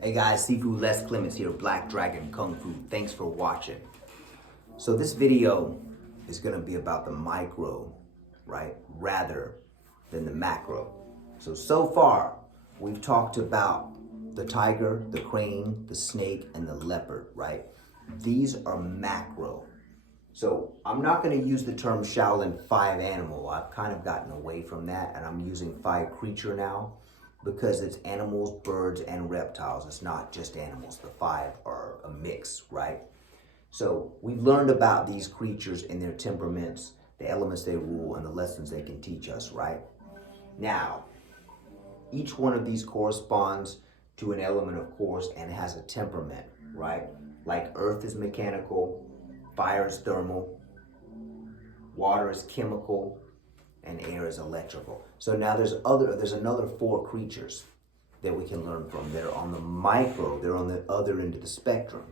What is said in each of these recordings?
Hey guys, Seafood Les Clements here, Black Dragon Kung Fu. Thanks for watching. So this video is gonna be about the micro, right? Rather than the macro. So far, we've talked about the tiger, the crane, the snake, and the leopard, right? These are macro. So I'm not gonna use the term Shaolin 5 animal. I've kind of gotten away from that and I'm using 5 creature now, because it's animals, birds, and reptiles. It's not just animals. The 5 are a mix, right? So we've learned about these creatures and their temperaments, the elements they rule, and the lessons they can teach us, right? Now, each one of these corresponds to an element, of course, and has a temperament, right? Like earth is mechanical, fire is thermal, water is chemical, and air is electrical. So now there's another 4 creatures that we can learn from that are on the micro, they're on the other end of the spectrum.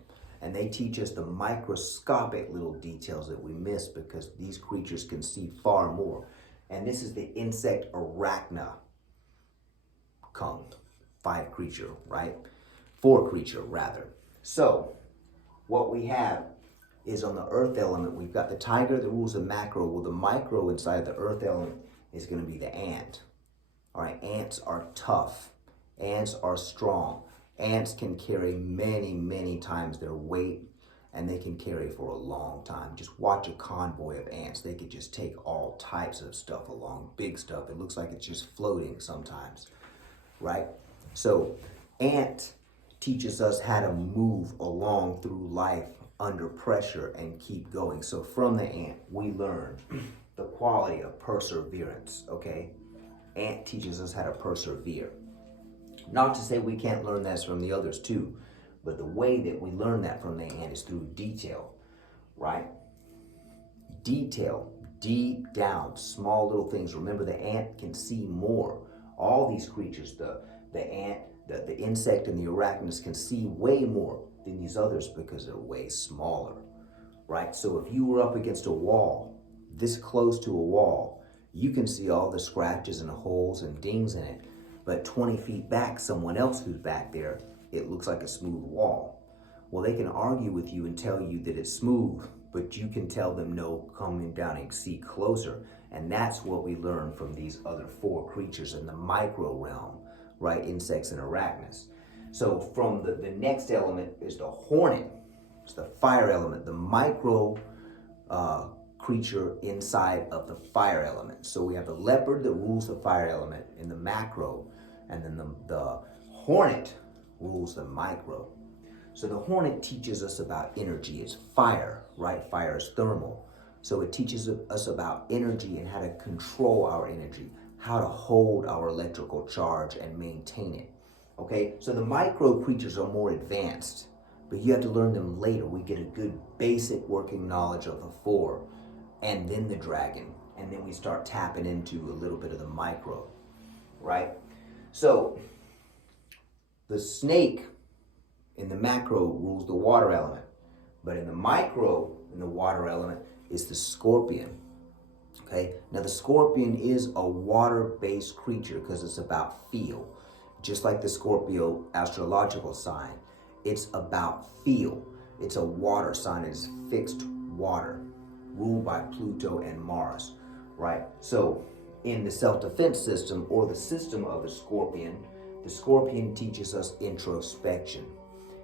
And they teach us the microscopic little details that we miss because these creatures can see far more. And this is the insect Arachnid, 5 creature, right? 4 creature rather. So what we have is on the earth element, we've got the tiger that rules the macro. Well, the micro inside the earth element is going to be the ant. All right, ants are tough. Ants are strong. Ants can carry many, many times their weight, and they can carry for a long time. Just watch a convoy of ants. They could just take all types of stuff along, big stuff. It looks like it's just floating sometimes, right? So ant teaches us how to move along through life under pressure and keep going. So from the ant, we learn the quality of perseverance, okay? Ant teaches us how to persevere. Not to say we can't learn that from the others too, but the way that we learn that from the ant is through detail, right? Detail, deep down, small little things. Remember, the ant can see more. All these creatures, the ant, the insect, and the arachnids can see way more than these others because they're way smaller, right? So if you were up against a wall, this close to a wall, you can see all the scratches and holes and dings in it. But 20 feet back, someone else who's back there, it looks like a smooth wall. Well, they can argue with you and tell you that it's smooth, but you can tell them no, come down and see closer. And that's what we learn from these other 4 creatures in the micro realm, right? Insects and arachnids. So from the next element is the hornet. It's the fire element, the micro creature inside of the fire element. So we have the leopard that rules the fire element in the macro, and then the hornet rules the micro. So the hornet teaches us about energy. It's fire, right? Fire is thermal. So it teaches us about energy and how to control our energy, how to hold our electrical charge and maintain it. Okay, so the micro creatures are more advanced, but you have to learn them later. We get a good basic working knowledge of the 4, and then the dragon, and then we start tapping into a little bit of the micro, right? So the snake in the macro rules the water element, but in the micro, in the water element, is the scorpion. Okay, now the scorpion is a water-based creature because it's about feel. Just like the Scorpio astrological sign, it's about feel. It's a water sign. It's fixed water, ruled by Pluto and Mars, right? So in the self-defense system, or the system of the scorpion teaches us introspection,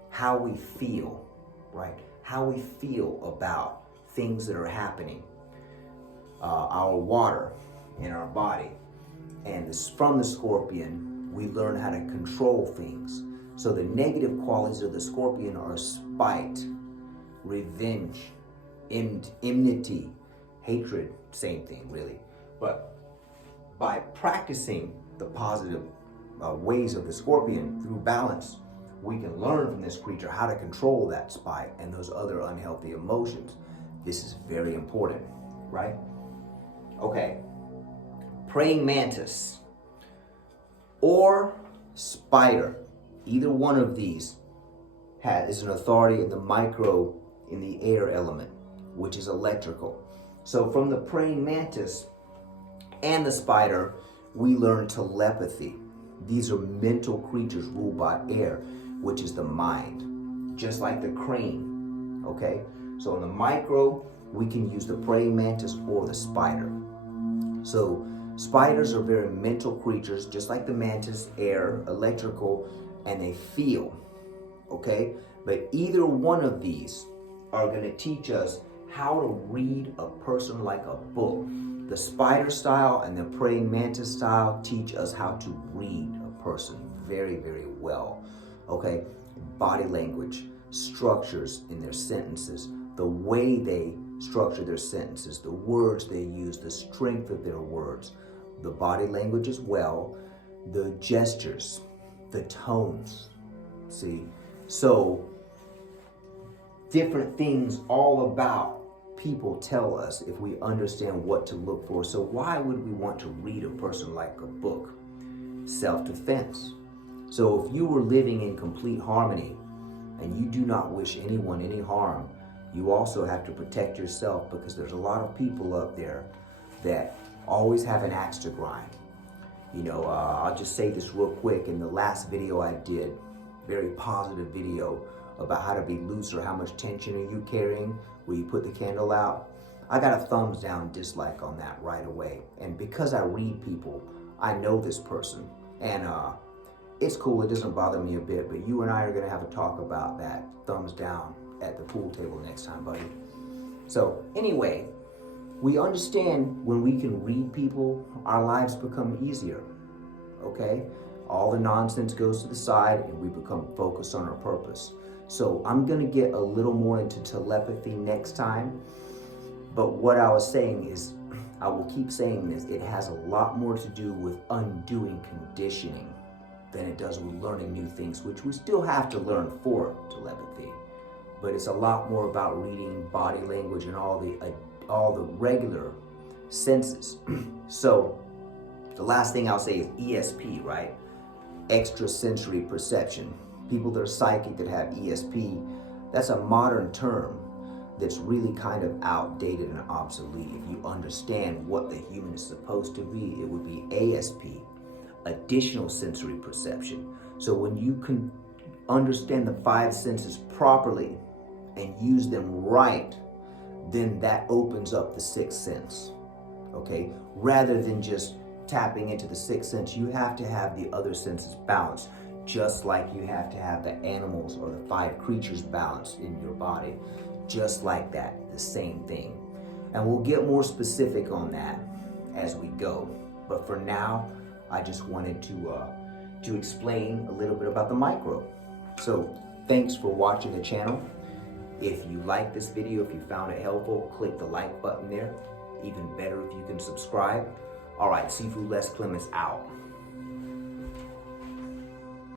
how we feel, right? How we feel about things that are happening, our water in our body. And this, from the scorpion, we learn how to control things. So the negative qualities of the scorpion are spite, revenge, enmity, hatred, same thing really. But by practicing the positive ways of the scorpion through balance, we can learn from this creature how to control that spite and those other unhealthy emotions. This is very important, right? Okay, praying mantis or spider, either one of these is an authority in the micro, in the air element, which is electrical. So from the praying mantis and the spider, we learn telepathy. These are mental creatures ruled by air. which is the mind, just like the crane, okay? So in the micro, we can use the praying mantis or the spider. So spiders are very mental creatures, just like the mantis, air, electrical, and they feel, okay? But either one of these are going to teach us how to read a person like a book. The spider style and the praying mantis style teach us how to read a person very, very well, okay? Body language, structures in their sentences, the way they structure their sentences, the words they use, the strength of their words, the body language as well, the gestures, the tones, see? So different things all about people tell us if we understand what to look for. So why would we want to read a person like a book? Self-defense. So if you were living in complete harmony and you do not wish anyone any harm, you also have to protect yourself, because there's a lot of people up there that always have an axe to grind. You know, I'll just say this real quick. In the last video I did, very positive video about how to be looser, how much tension are you carrying when you put the candle out. I got a thumbs down dislike on that right away. And because I read people, I know this person. And it's cool, it doesn't bother me a bit, but you and I are gonna have a talk about that thumbs down at the pool table next time, buddy. So anyway, we understand when we can read people, our lives become easier, okay? All the nonsense goes to the side and we become focused on our purpose. So I'm gonna get a little more into telepathy next time, but what I was saying is, I will keep saying this, it has a lot more to do with undoing conditioning than it does with learning new things, which we still have to learn for telepathy. But it's a lot more about reading body language and all the regular senses. So the last thing I'll say is ESP, right? Extrasensory perception. People that are psychic that have ESP, that's a modern term that's really kind of outdated and obsolete. If you understand what the human is supposed to be, it would be ASP, additional sensory perception. So when you can understand the five senses properly and use them right, then that opens up the sixth sense, okay? Rather than just tapping into the sixth sense, you have to have the other senses balanced, just like you have to have the animals or the five creatures balanced in your body. Just like that, the same thing. And we'll get more specific on that as we go. But for now, I just wanted to explain a little bit about the micro. So thanks for watching the channel. If you like this video, if you found it helpful, click the like button there. Even better if you can subscribe. All right, Seafood Les Clements out.